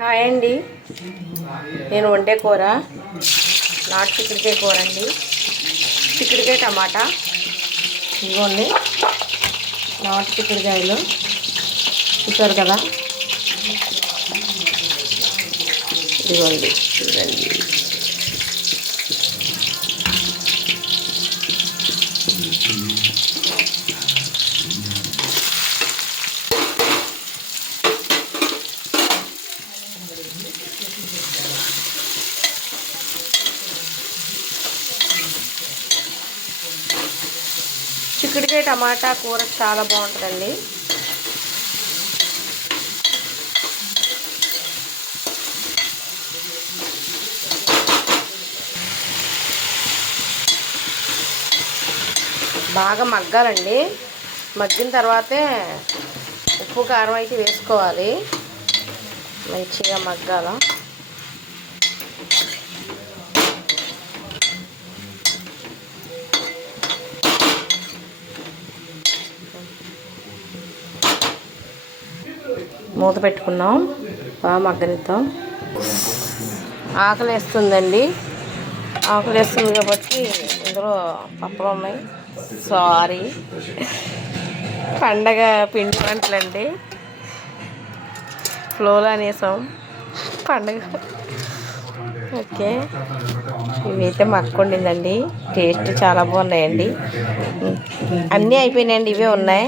Hi అండి, నేను వండే కూర నాటు చిక్కుడుకాయ కూర అండి. చిక్కుడుకాయ టమాటా ఇదిగోండి. నాటు చిక్కుడుకాయలు చూసారు కదా, ఇదిగోండి చూడండి. చిక్కుడుకాయ టమాటా కూర చాలా బాగుంటుందండి. బాగా మగ్గాలండి. మగ్గిన తర్వాతే ఉప్పు కారం అయితే వేసుకోవాలి. మంచిగా మగ్గాల. మూత పెట్టుకున్నాం, బాగా మగ్గనిద్దాం. ఆకలి వేస్తుందండి, ఆకలి వేస్తుంది కాబట్టి ఇందులో పప్పులు ఉన్నాయి. సారీ, పండగ పిండి వంటలండి, ఫ్లోలో అనేసాం పండగ. ఓకే, ఇవైతే మక్కుండిందండి. టేస్ట్ చాలా బాగున్నాయండి. అన్నీ అయిపోయినాయండి, ఇవే ఉన్నాయి.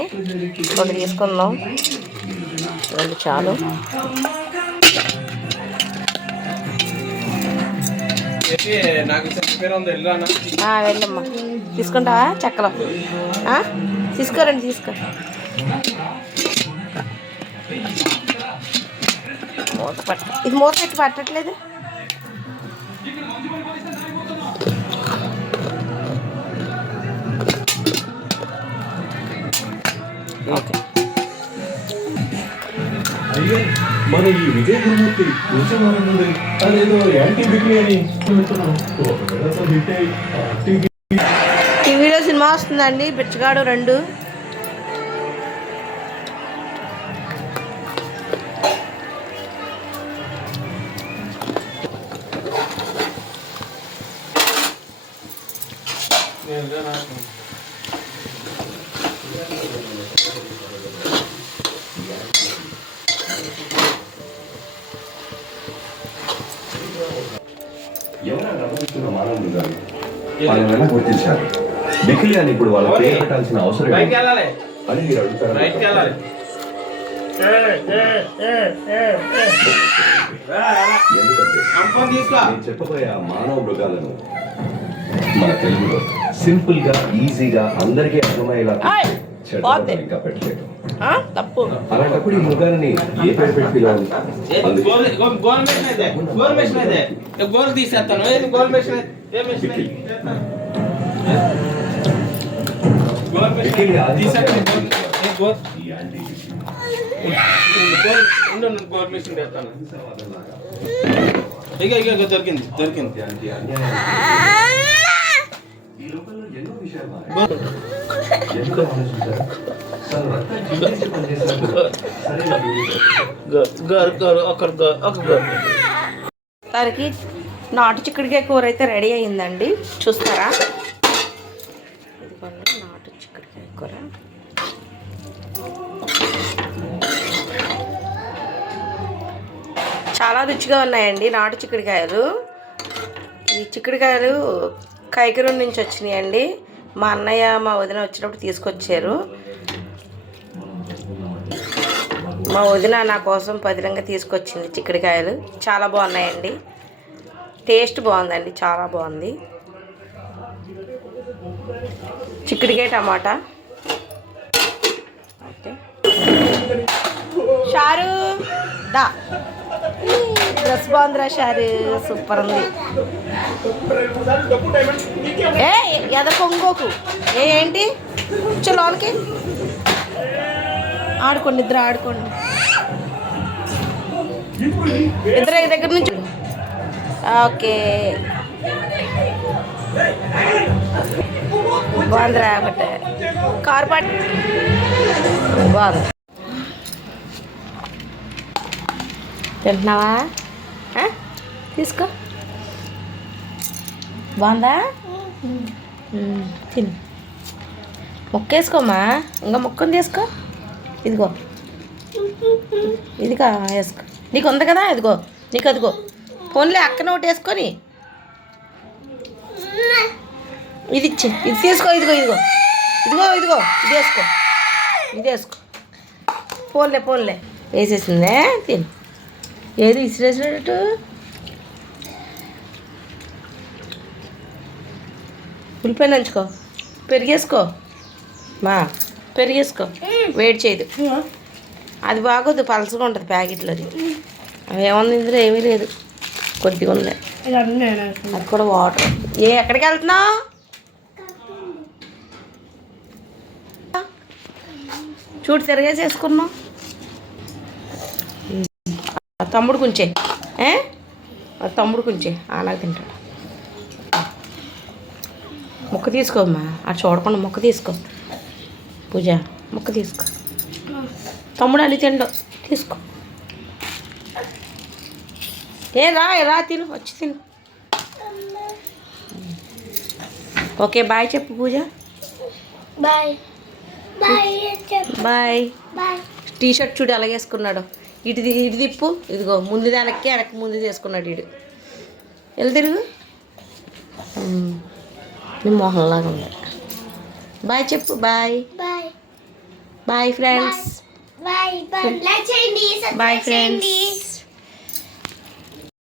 రెండు తీసుకుందాం, రెండు చాలు. వెళ్ళమ్మా, తీసుకుంటావా చెక్కలో? తీసుకోరండి, తీసుకో. మూత ఇది మూత పెట్టి పట్టట్లేదు. ఓకే, మన ఈ విజయ గురుమూర్తి కూర్చోమనుంది అదేదో యాంటీ బిగ్లీ అని టీవీలో సినిమా వస్తుందండి, బిచ్చగాడు 2. ఎవరైనా అనుభవిస్తున్న మానవ మృగాలు వాళ్ళని గుర్తించాలి. బికిలి అని ఇప్పుడు వాళ్ళ పేరు పెట్టాల్సిన అవసరం అని మీరు అడుగుతారు. ఎందుకంటే నేను చెప్పబోయే ఆ మానవ మృగాలను మన తెలుగులో సింపుల్ గా ఈజీగా అందరికీ అర్థమయ్యేలా ఇంకా పెట్టలేదు. అలాంటప్పుడు ఈ మృగాన్ని ఏ పేరు పెట్టి పిలవాలి? దొరికింది దొరికింది. ఈ లోకంలో ఎన్నో విషయాలు దానికి నాటు చిక్కుడుకాయ కూర అయితే రెడీ అయ్యిందండి. చూస్తారా, ఇదిగోండి నాటు చిక్కుడుకాయ కూర. చాలా రుచిగా ఉన్నాయండి నాటు చిక్కుడుకాయలు. ఈ చిక్కుడుకాయలు కైకరూరు నుంచి వచ్చినాయండి. మా అన్నయ్య మా వదిన వచ్చినప్పుడు తీసుకొచ్చారు. మా వదిన నా కోసం పదిలంగా తీసుకొచ్చింది చిక్కుడుకాయలు. చాలా బాగున్నాయండి, టేస్ట్ బాగుందండి, చాలా బాగుంది. చిక్కుడుకాయ టమాటా. ఓకే, షారు దా, డ్రెస్ బాగుందిరా షారు, సూపర్ ఉంది. ఎద పొంగోకు, ఏంటి లోనికి ఆడుకోండి, ఇద్దరు ఆడుకోండి, ఇద్దరు దగ్గర నుంచి. ఓకే, బాగుందిరా ఒకటే కారు పాటు బాగుంది. తింటున్నావా? తీసుకో. బాగుందా? తిను. మొక్కేసుకోమ్మా. ఇంకా మొక్కను తీసుకో. ఇదిగో ఇదిగా వేసుకో. నీకు ఉంది కదా, ఇదిగో నీకు. అదిగో ఫోన్లే అక్కన ఒకటి వేసుకొని ఇది ఇచ్చి ఇది తీసుకో. ఇదిగో ఇదిగో ఇదిగో ఇదిగో ఇది వేసుకో. ఇది వేసుకో. ఫోన్లే వేసేసిందే. తిను. ఏది ఇసిరేసినట్టు? ఉల్లిపాయ నంచుకో. పెరిగేసుకో మా. పెరిగేసుకో. వేడి చేయదు. అది బాగోదు, పలసగా ఉంటుంది ప్యాకెట్లోది. అవి ఏముంది ఇందులో? ఏమీ లేదు, కొద్దిగా ఉంది. అది కూడా వాటర్. ఎక్కడికి వెళ్తున్నావు? చూడు తిరగేసేసుకున్నావు. తమ్ముడు కొంచెం తమ్ముడు కొంచెం అలాగ తింటాడు. ముక్క తీసుకోమ్మా. అటు చూడకుండా ముక్క తీసుకో. పూజ ముక్క తీసుకో. తమ్ముడు అని తిండు. తీసుకో. రా తిను. వచ్చి తిను. ఓకే బాయ్ చెప్పు Pooja. Bye bye. T shirt చూడు అలాగే వేసుకున్నాడు. ఇటు తిప్పు. ఇదిగో ముందు వెనక్కి ముందు తీసుకున్నాడు వీడు. వెళ్ళి తిరుగు. నీ మొహంలాగా ఉంది. బాయ్ చెప్పు. Bye bye friends. Bye friends.